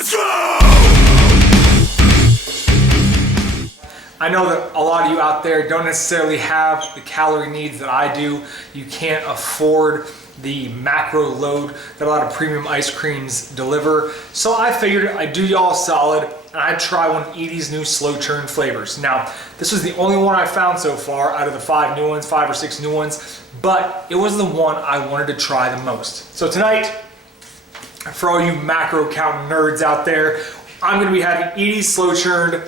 Let's go! I know that a lot of you out there don't necessarily have the calorie needs that I do. You can't afford the macro load that a lot of premium ice creams deliver. So I figured I'd do y'all a solid and I'd try one of Edie's new slow churn flavors. Now, this was the only one I found so far out of the 5 or 6 new ones, but it was the one I wanted to try the most. So tonight, for all you macro count nerds out there, I'm gonna be having Edie's slow churned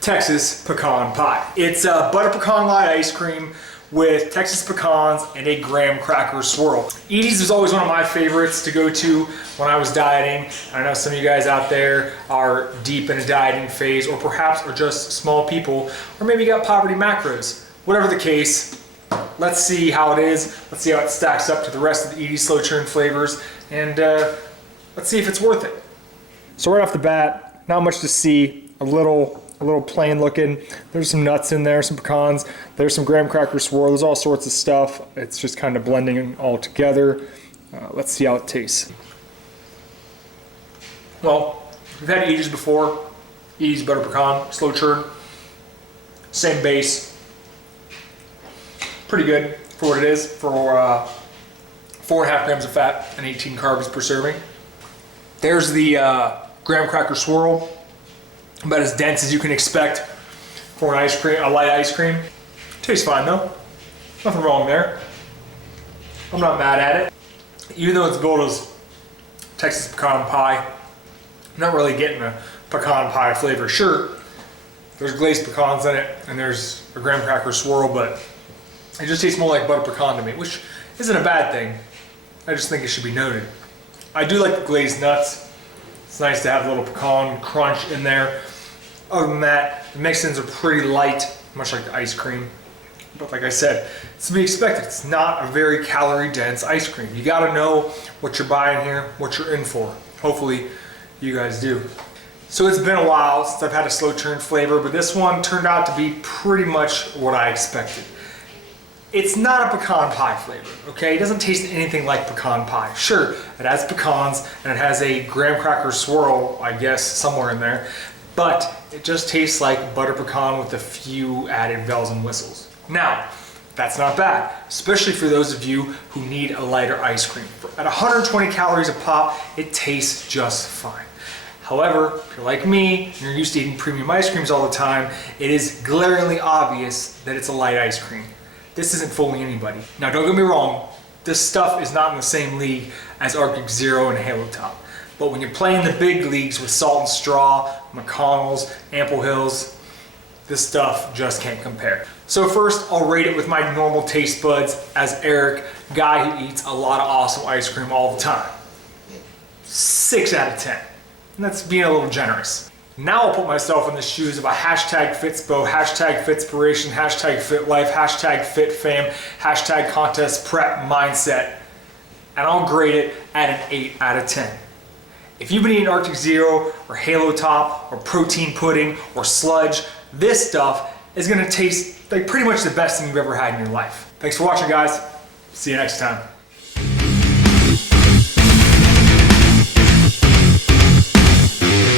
Texas pecan pie. It's a butter pecan light ice cream with Texas pecans and a graham cracker swirl. Edie's was always one of my favorites to go to when I was dieting. I know some of you guys out there are deep in a dieting phase, or perhaps are just small people, or maybe you got poverty macros. Whatever the case, let's see how it is. Let's see how it stacks up to the rest of the Edie's slow churn flavors, and let's see if it's worth it. So right off the bat, not much to see. A little plain looking. There's some nuts in there, some pecans. There's some graham cracker swirl. There's all sorts of stuff. It's just kind of blending all together. Let's see how it tastes. Well, we've had Edie's before. Edie's butter pecan, slow churn. Same base. Pretty good for what it is, for 4.5 grams of fat and 18 carbs per serving. There's the graham cracker swirl. About as dense as you can expect for an ice cream, a light ice cream. Tastes fine though. Nothing wrong there. I'm not mad at it. Even though it's billed as Texas pecan pie, I'm not really getting a pecan pie flavor. Sure, there's glazed pecans in it and there's a graham cracker swirl, but it just tastes more like butter pecan to me, which isn't a bad thing. I just think it should be noted. I do like the glazed nuts. It's nice to have a little pecan crunch in there. Other than that, the mix-ins are pretty light, much like the ice cream. But like I said, it's to be expected. It's not a very calorie-dense ice cream. You gotta know what you're buying here, what you're in for. Hopefully, you guys do. So it's been a while since I've had a slow churn flavor, but this one turned out to be pretty much what I expected. It's not a pecan pie flavor, okay? It doesn't taste anything like pecan pie. Sure, it has pecans and it has a graham cracker swirl, I guess, somewhere in there, but it just tastes like butter pecan with a few added bells and whistles. Now, that's not bad, especially for those of you who need a lighter ice cream. At 120 calories a pop, it tastes just fine. However, if you're like me and you're used to eating premium ice creams all the time, it is glaringly obvious that it's a light ice cream. This isn't fooling anybody. Now don't get me wrong, this stuff is not in the same league as Arctic Zero and Halo Top. But when you're playing the big leagues with Salt and Straw, McConnell's, Ample Hills, this stuff just can't compare. So first, I'll rate it with my normal taste buds as Eric, guy who eats a lot of awesome ice cream all the time. 6 out of 10. And that's being a little generous. Now I'll put myself in the shoes of a hashtag Fitspo, hashtag Fitspiration, hashtag FitLife, hashtag FitFam, hashtag contest prep mindset, and I'll grade it at an 8 out of 10. If you've been eating Arctic Zero or Halo Top or protein pudding or sludge, this stuff is gonna taste like pretty much the best thing you've ever had in your life. Thanks for watching, guys. See you next time.